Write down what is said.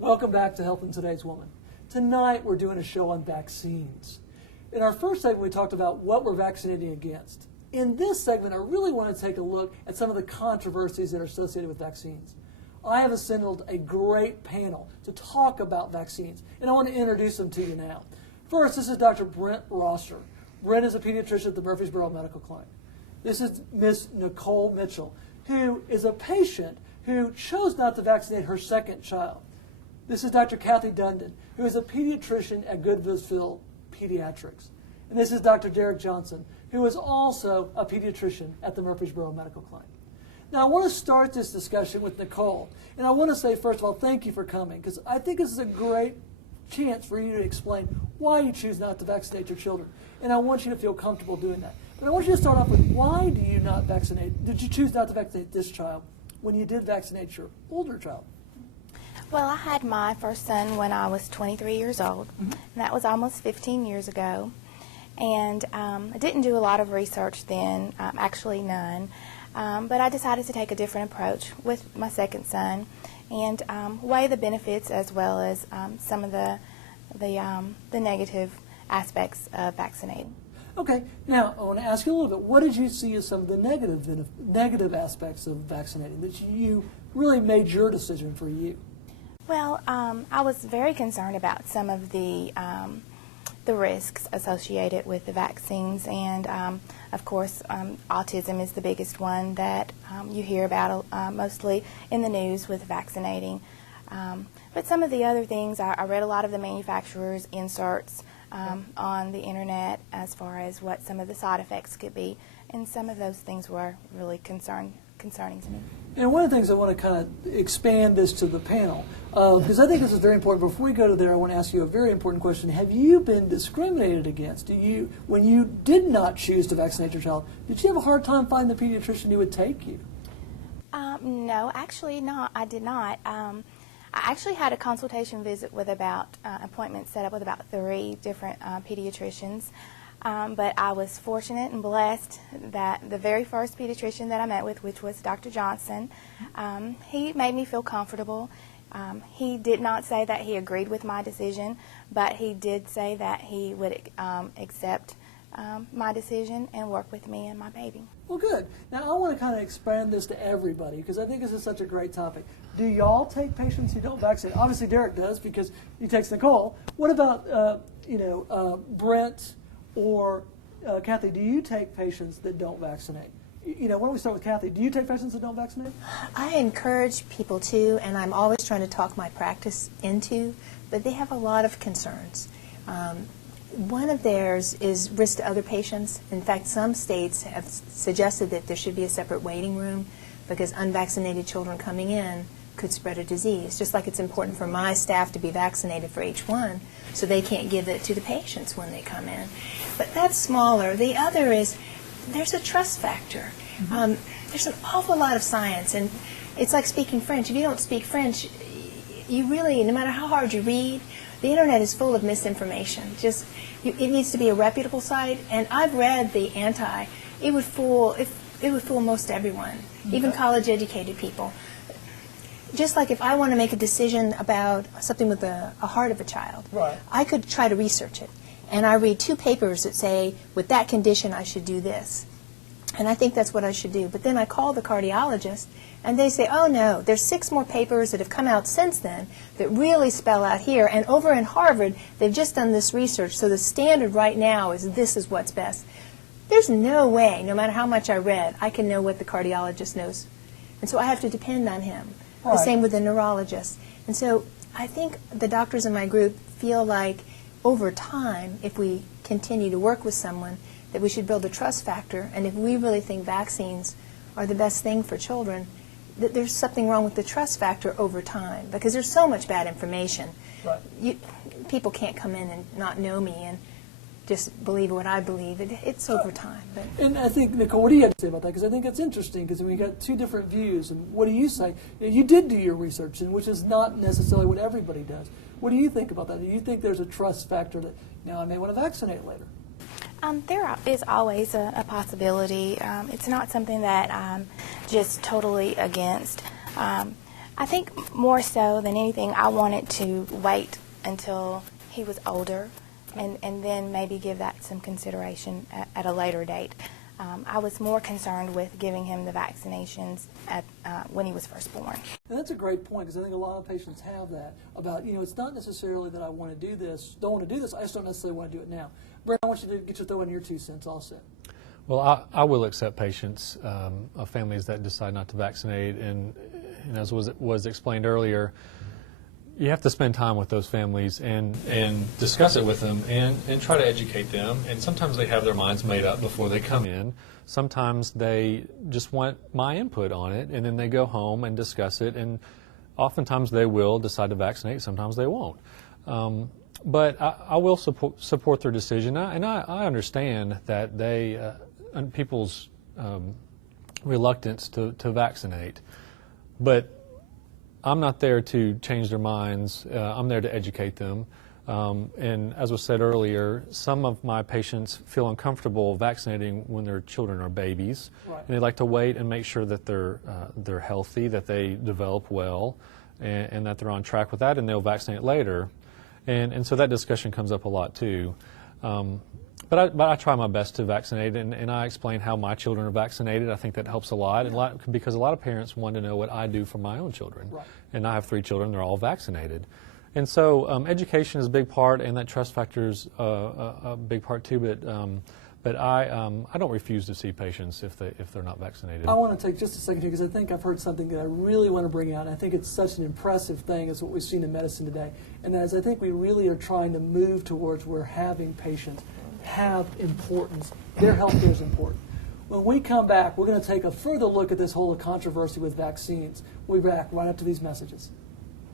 Welcome back to Health in Today's Woman. Tonight we're doing a show on vaccines. In our first segment we talked about what we're vaccinating against. In this segment I really want to take a look at some of the controversies that are associated with vaccines. I have assembled a great panel to talk about vaccines, and I want to introduce them to you now. First, this is Dr. Brent Rosser. Brent is a pediatrician at the Murfreesboro Medical Clinic. This is Ms. Nicole Mitchell, who is a patient who chose not to vaccinate her second child. This is Dr. Kathy Dundon, who is a pediatrician at Goodville Pediatrics. And this is Dr. Derek Johnson, who is also a pediatrician at the Murfreesboro Medical Clinic. Now, I want to start this discussion with Nicole. And I want to say, first of all, thank you for coming, because I think this is a great chance for you to explain why you choose not to vaccinate your children. And I want you to feel comfortable doing that. But I want you to start off with, why do you not vaccinate? Did you choose not to vaccinate this child when you did vaccinate your older child? Well, I had my first son when I was 23 years old, and that was almost 15 years ago. And I didn't do a lot of research then, actually none, but I decided to take a different approach with my second son and weigh the benefits as well as some of the negative aspects of vaccinating. Okay, now I want to ask you a little bit, what did you see as some of the negative aspects of vaccinating that you really made your decision for you? Well, I was very concerned about some of the risks associated with the vaccines, and of course, autism is the biggest one that you hear about mostly in the news with vaccinating. But some of the other things, I read a lot of the manufacturers' inserts on the internet as far as what some of the side effects could be, and some of those things were really concerning to me. And one of the things I want to kind of expand this to the panel, because I think this is very important. Before we go to there, I want to ask you a very important question. Have you been discriminated against? When you did not choose to vaccinate your child, did you have a hard time finding the pediatrician who would take you? No, actually not. I did not. I actually had a consultation visit with appointments set up with about 3 different pediatricians. But I was fortunate and blessed that the very first pediatrician that I met with, which was Dr. Johnson, he made me feel comfortable. He did not say that he agreed with my decision, but he did say that he would accept my decision and work with me and my baby. Well, good. Now, I want to kind of expand this to everybody because I think this is such a great topic. Do y'all take patients who don't vaccinate? Obviously, Derek does because he takes Nicole. What about, Brent or Kathy? Do you take patients that don't vaccinate? Why don't we start with Kathy? Do you take patients that don't vaccinate? I encourage people to, and I'm always trying to talk my practice into, but they have a lot of concerns. One of theirs is risk to other patients. In fact, some states have suggested that there should be a separate waiting room because unvaccinated children coming in could spread a disease, just like it's important for my staff to be vaccinated for H1 so they can't give it to the patients when they come in. But that's smaller. The other is there's a trust factor. There's an awful lot of science, and it's like speaking French. If you don't speak French, you really, no matter how hard you read, the internet is full of misinformation. It needs to be a reputable site, and I've read the anti. It would fool most everyone, even college-educated people. Just like if I want to make a decision about something with the heart of a child, right, I could try to research it. And I read 2 papers that say, with that condition, I should do this. And I think that's what I should do. But then I call the cardiologist, and they say, oh, no, there's 6 more papers that have come out since then that really spell out here. And over in Harvard, they've just done this research, so the standard right now is this is what's best. There's no way, no matter how much I read, I can know what the cardiologist knows. And so I have to depend on him. Right. The same with the neurologist. And so I think the doctors in my group feel like over time, if we continue to work with someone, that we should build a trust factor. And if we really think vaccines are the best thing for children, that there's something wrong with the trust factor over time. Because there's so much bad information. Right. People can't come in and not know me and just believe what I believe. It's over time. But. And I think, Nicole, what do you have to say about that? Because I think it's interesting because we got 2 different views. And what do you say? You did do your research, which is not necessarily what everybody does. What do you think about that? Do you think there's a trust factor that, I may want to vaccinate later? There is always a possibility. It's not something that I'm just totally against. I think more so than anything, I wanted to wait until he was older and then maybe give that some consideration at a later date. I was more concerned with giving him the vaccinations when he was first born. And that's a great point, because I think a lot of patients have that about, it's not necessarily that I want to do this, don't want to do this, I just don't necessarily want to do it now. Brent, I want you to get your throw in your 2 cents also. Well, I will accept patients of families that decide not to vaccinate, and as was explained earlier, you have to spend time with those families and discuss it with them and try to educate them. And sometimes they have their minds made up before they come in. Sometimes they just want my input on it, and then they go home and discuss it. And oftentimes they will decide to vaccinate. Sometimes they won't. But I will support their decision. And I understand that and people's reluctance to vaccinate. But I'm not there to change their minds. I'm there to educate them. And as was said earlier, some of my patients feel uncomfortable vaccinating when their children are babies. Right. And they like to wait and make sure that they're healthy, that they develop well, and that they're on track with that, and they'll vaccinate later. And so that discussion comes up a lot too. But I try my best to vaccinate, and I explain how my children are vaccinated. I think that helps a lot, because a lot of parents want to know what I do for my own children. Right. And I have 3 children; they're all vaccinated. And so education is a big part, and that trust factor is a big part too. But I don't refuse to see patients if they're not vaccinated. I want to take just a second here, because I think I've heard something that I really want to bring out, and I think it's such an impressive thing as what we've seen in medicine today. And that is, I think we really are trying to move towards where having patients have importance. Their health care is important. When we come back, we're going to take a further look at this whole controversy with vaccines. We'll be back right after these messages.